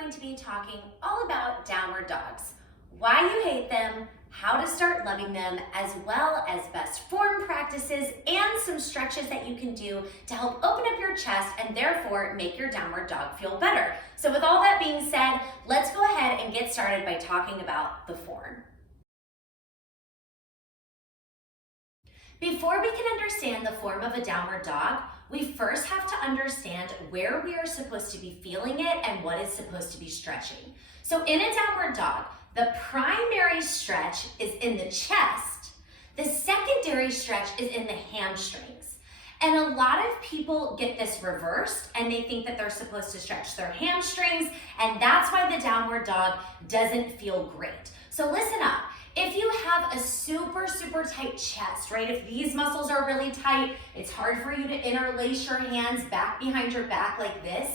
going to be talking all about downward dogs, why you hate them, how to start loving them, as well as best form practices and some stretches that you can do to help open up your chest and therefore make your downward dog feel better. So with all that being said, let's go ahead and get started by talking about the form. Before we can understand the form of a downward dog, we first have to understand where we are supposed to be feeling it and what is supposed to be stretching. So in a downward dog, the primary stretch is in the chest. The secondary stretch is in the hamstrings. And a lot of people get this reversed and they think that they're supposed to stretch their hamstrings, and that's why the downward dog doesn't feel great. So listen up. If you have a super tight chest, right? If these muscles are really tight, it's hard for you to interlace your hands back behind your back like this,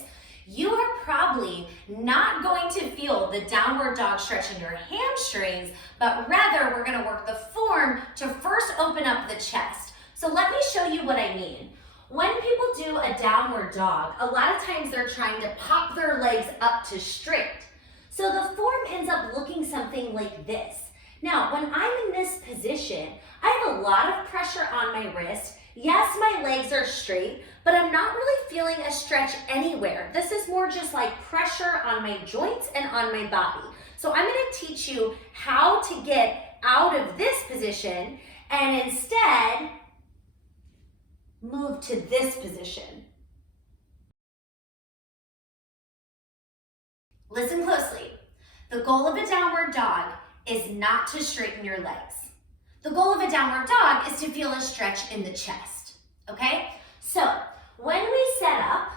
you are probably not going to feel the downward dog stretch in your hamstrings, but rather we're gonna work the form to first open up the chest. So let me show you what I mean. When people do a downward dog, a lot of times they're trying to pop their legs up to straight. So the form ends up looking something like this. Now, when I'm in this position, I have a lot of pressure on my wrist. Yes, my legs are straight, but I'm not really feeling a stretch anywhere. This is more just like pressure on my joints and on my body. So I'm gonna teach you how to get out of this position and instead move to this position. Listen closely. The goal of a downward dog is not to straighten your legs. The goal of a downward dog is to feel a stretch in the chest, okay? So when we set up,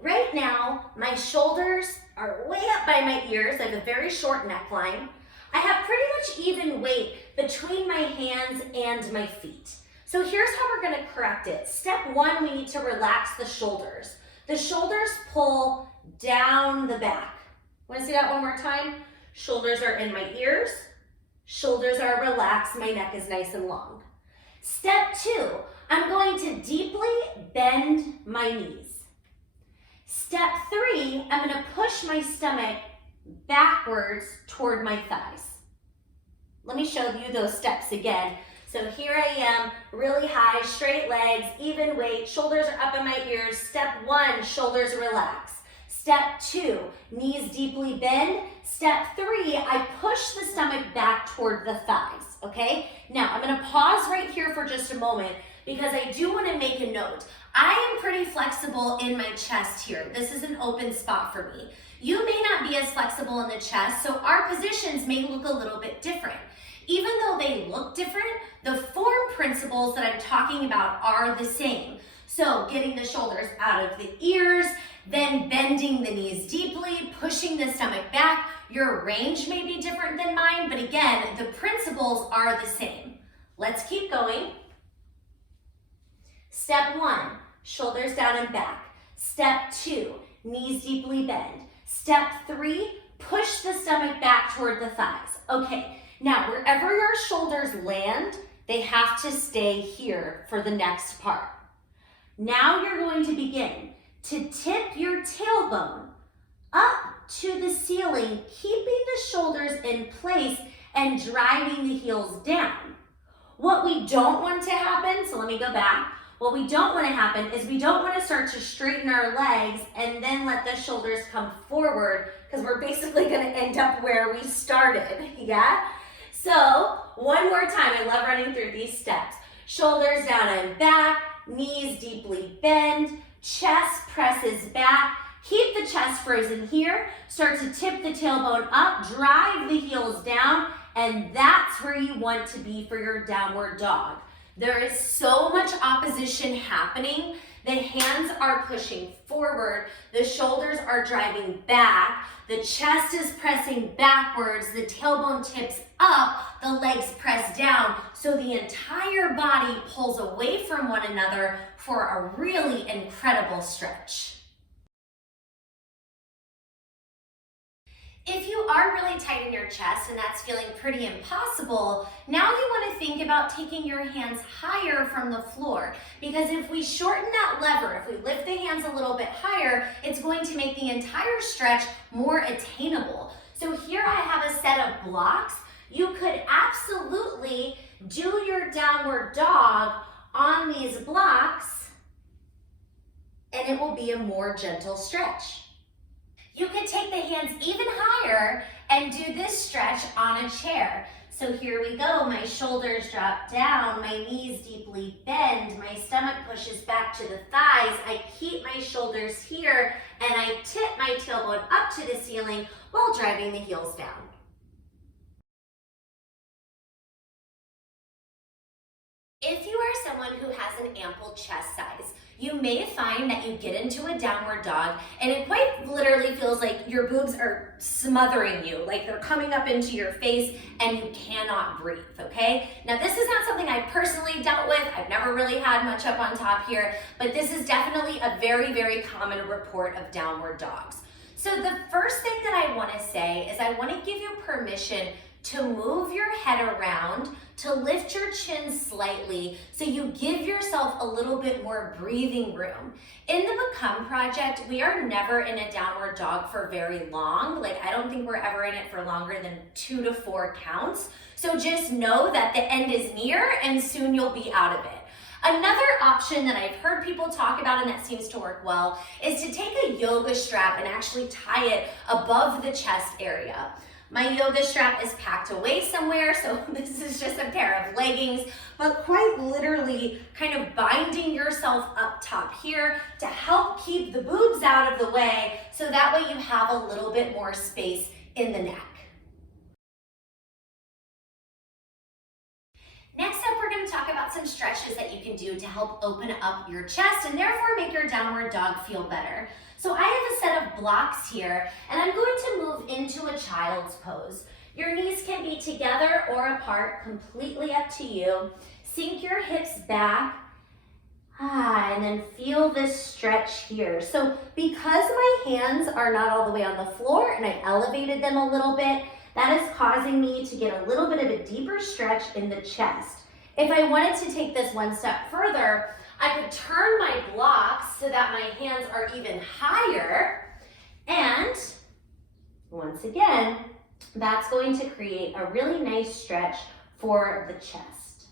right now my shoulders are way up by my ears. I have a very short neckline. I have pretty much even weight between my hands and my feet. So here's how we're gonna correct it. Step one, we need to relax the shoulders. The shoulders pull down the back. Wanna see that one more time? Shoulders are in my ears, shoulders are relaxed, my neck is nice and long. Step two, I'm going to deeply bend my knees. Step three, I'm gonna push my stomach backwards toward my thighs. Let me show you those steps again. So here I am, really high, straight legs, even weight, shoulders are up in my ears. Step one, shoulders relax. Step two, knees deeply bend. Step three, I push the stomach back toward the thighs, okay? Now, I'm gonna pause right here for just a moment because I do wanna make a note. I am pretty flexible in my chest here. This is an open spot for me. You may not be as flexible in the chest, so our positions may look a little bit different. Even though they look different, the form principles that I'm talking about are the same. So getting the shoulders out of the ears, then bending the knees deeply, pushing the stomach back. Your range may be different than mine, but again, the principles are the same. Let's keep going. Step one, shoulders down and back. Step two, knees deeply bend. Step three, push the stomach back toward the thighs. Okay, now wherever your shoulders land, they have to stay here for the next part. Now you're going to begin to tip your tailbone up to the ceiling, keeping the shoulders in place and driving the heels down. What we don't want to happen, so let me go back. What we don't want to happen is we don't want to start to straighten our legs and then let the shoulders come forward because we're basically going to end up where we started, yeah? So one more time, I love running through these steps. Shoulders down and back, knees deeply bend, chest presses back, keep the chest frozen here, start to tip the tailbone up, drive the heels down, and that's where you want to be for your downward dog. There is so much opposition happening. The hands are pushing forward, the shoulders are driving back, the chest is pressing backwards, the tailbone tips up, the legs press down, so the entire body pulls away from one another for a really incredible stretch. If you are really tight in your chest and that's feeling pretty impossible, now you want to think about taking your hands higher from the floor, because if we shorten that lever, if we lift the hands a little bit higher, it's going to make the entire stretch more attainable. So here I have a set of blocks. You could absolutely do your downward dog on these blocks and it will be a more gentle stretch. You can take the hands even higher and do this stretch on a chair. So here we go, my shoulders drop down, my knees deeply bend, my stomach pushes back to the thighs, I keep my shoulders here, and I tip my tailbone up to the ceiling while driving the heels down. If you are someone who has an ample chest size, you may find that you get into a downward dog and it quite literally feels like your boobs are smothering you, like they're coming up into your face and you cannot breathe, okay? Now this is not something I personally dealt with. I've never really had much up on top here, but this is definitely a very, very common report of downward dogs. So the first thing that I want to say is I want to give you permission to move your head around, to lift your chin slightly so you give yourself a little bit more breathing room. In the Become Project, we are never in a downward dog for very long. Like, I don't think we're ever in it for longer than 2 to 4 counts. So just know that the end is near and soon you'll be out of it. Another option that I've heard people talk about and that seems to work well is to take a yoga strap and actually tie it above the chest area. My yoga strap is packed away somewhere, so this is just a pair of leggings, but quite literally kind of binding yourself up top here to help keep the boobs out of the way, so that way you have a little bit more space in the neck. Next up, we're going to talk about some stretches that you can do to help open up your chest and therefore make your downward dog feel better. So I have a set of blocks here, and I'm going to move into a child's pose. Your knees can be together or apart, completely up to you. Sink your hips back, and then feel this stretch here. So because my hands are not all the way on the floor and I elevated them a little bit, that is causing me to get a little bit of a deeper stretch in the chest. If I wanted to take this one step further, I could turn my blocks so that my hands are even higher, and once again, that's going to create a really nice stretch for the chest.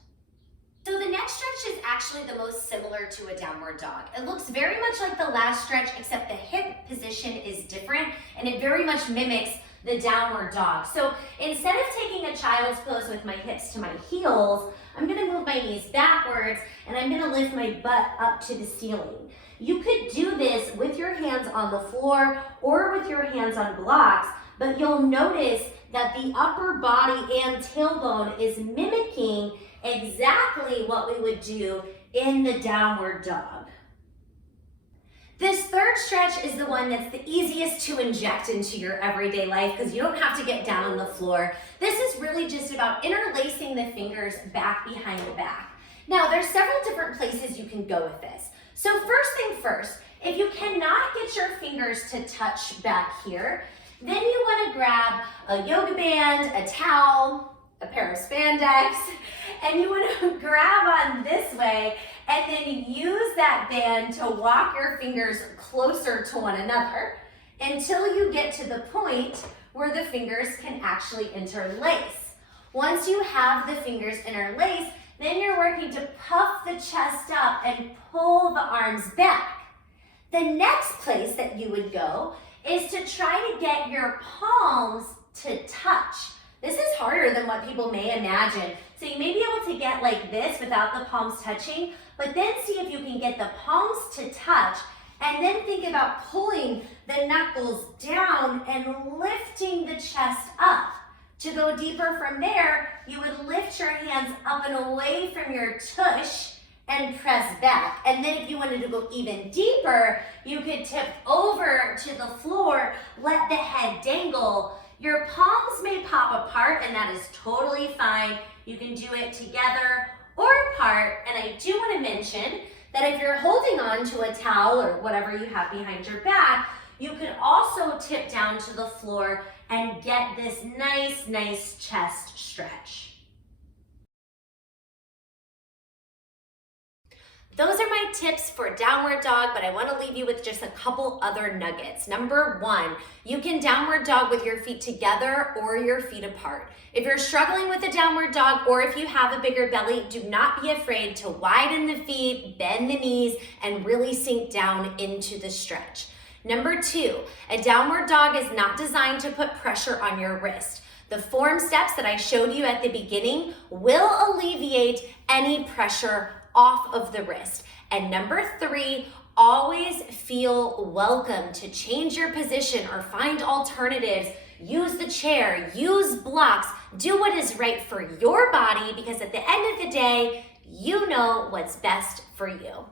So the next stretch is actually the most similar to a downward dog. It looks very much like the last stretch, except the hip position is different and it very much mimics the downward dog. So instead of taking a child's pose with my hips to my heels, I'm gonna move my knees backwards and I'm gonna lift my butt up to the ceiling. You could do this with your hands on the floor or with your hands on blocks, but you'll notice that the upper body and tailbone is mimicking exactly what we would do in the downward dog. This third stretch is the one that's the easiest to inject into your everyday life because you don't have to get down on the floor. This is really just about interlacing the fingers back behind the back. Now, there's several different places you can go with this. So first thing first, if you cannot get your fingers to touch back here, then you want to grab a yoga band, a towel, a pair of spandex, and you want to grab on this way and then use that band to walk your fingers closer to one another until you get to the point where the fingers can actually interlace. Once you have the fingers interlaced, then you're working to puff the chest up and pull the arms back. The next place that you would go is to try to get your palms to touch. This is harder than what people may imagine. So you may be able to get like this without the palms touching, but then see if you can get the palms to touch and then think about pulling the knuckles down and lifting the chest up. To go deeper from there, you would lift your hands up and away from your tush and press back. And then if you wanted to go even deeper, you could tip over to the floor, let the head dangle. Your palms may pop apart and that is totally fine. You can do it together or apart. And I do want to mention that if you're holding on to a towel or whatever you have behind your back, You can also tip down to the floor and get this nice chest stretch. Those are my tips for downward dog, but I want to leave you with just a couple other nuggets. Number one, you can downward dog with your feet together or your feet apart. If you're struggling with a downward dog or if you have a bigger belly, do not be afraid to widen the feet, bend the knees, and really sink down into the stretch. Number two, a downward dog is not designed to put pressure on your wrist. The form steps that I showed you at the beginning will alleviate any pressure off of the wrist. And number three, always feel welcome to change your position or find alternatives. Use the chair, use blocks, do what is right for your body, because at the end of the day, you know what's best for you.